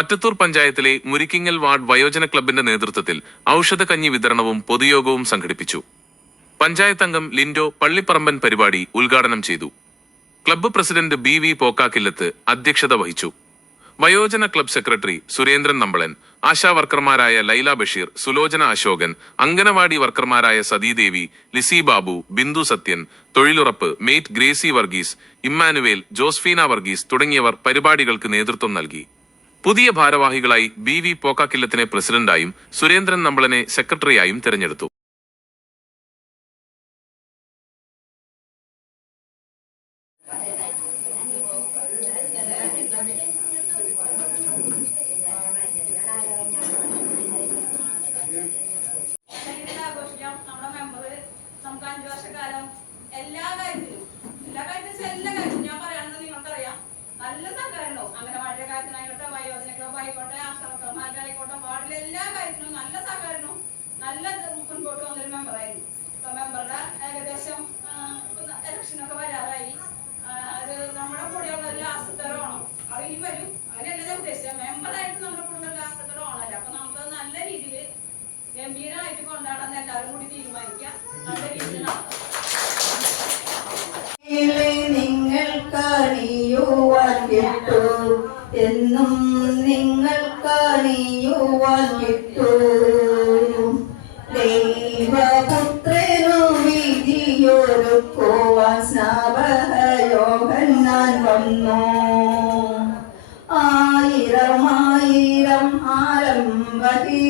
മറ്റത്തൂർ പഞ്ചായത്തിലെ മുരിക്കിങ്ങൽ വാർഡ് വയോജന ക്ലബിന്റെ നേതൃത്വത്തിൽ ഔഷധ കഞ്ഞി വിതരണവും പൊതുയോഗവും സംഘടിപ്പിച്ചു. പഞ്ചായത്ത് അംഗം ലിൻഡോ പള്ളിപ്പറമ്പൻ പരിപാടി ഉദ്ഘാടനം ചെയ്തു. Club president B V Pokkakkillath അധ്യക്ഷത വഹിച്ചു. വയോജന ക്ലബ് സെക്രട്ടറി സുരേന്ദ്രൻ നമ്പളൻ ആശാ വർക്കർമാരായ ലൈല ബഷീർ സുലോചന അശോകൻ അംഗനവാടി വർക്കർമാരായ സതീദേവി ലിസി ബാബു ബിന്ദു സത്യൻ തൊഴിലുറപ്പ് മേറ്റ് ഗ്രേസി വർഗീസ് ഇമ്മാനുവേൽ ജോസ്ഫീന വർഗീസ് തുടങ്ങിയവർ പരിപാടികൾക്ക് നേതൃത്വം നൽകി. പുതിയ ഭാരവാഹികളായി ബി വി പോക്കാക്കില്ലത്തിനെ പ്രസിഡന്റായും സുരേന്ദ്രൻ നമ്പളനെ സെക്രട്ടറിയായും തെരഞ്ഞെടുത്തു. എല്ലാ കാര്യത്തിലും എല്ലാ കാര്യത്തിലും എല്ലാ കാര്യത്തിലും ഞാൻ പറയുന്നത് നിങ്ങൾക്കറിയാം നല്ല സഹകരണം അംഗനവാടിയുടെ കാര്യത്തിനായിക്കോട്ടെ വയോജന ക്ലബ് ആയിക്കോട്ടെ ആശ്രമക്കന്മാരുടെ ആയിക്കോട്ടെ വാർഡിലെ എല്ലാ കാര്യത്തിനും നല്ല സഹകരണവും നല്ല മുൻപോട്ട് വന്നൊരു മെമ്പറായിരുന്നു ഇപ്പൊ മെമ്പറുടെ ഏകദേശം ഇലക്ഷനൊക്കെ വരാറായി. അത് നമ്മുടെ കൂടെയുള്ള ഓണം അത് ഇനി വരും. അങ്ങനെയല്ല ഞാൻ ഉദ്ദേശിച്ചത്. മെമ്പറായിട്ട് നമ്മുടെ കൂടെയുള്ള ഓണമല്ല അപ്പൊ നമുക്ക് നല്ല രീതിയിൽ ഗംഭീരമായിട്ട് കൊണ്ടാടാൻ എല്ലാവരും കൂടി തീരുമാനിക്കാം നല്ല രീതിയിൽ നടത്താം നിങ്ങൾക്കറിയുവാൻ കിട്ടൂ എന്നും നിങ്ങൾക്കറിയുവാൻ കിട്ടൂ. ദൈവപുത്രനു വിധിയൊരുക്കുവാൻ സ്നാപകയോഹന്നാൻ വന്നു. ആയിരം ആയിരം ആരംഭി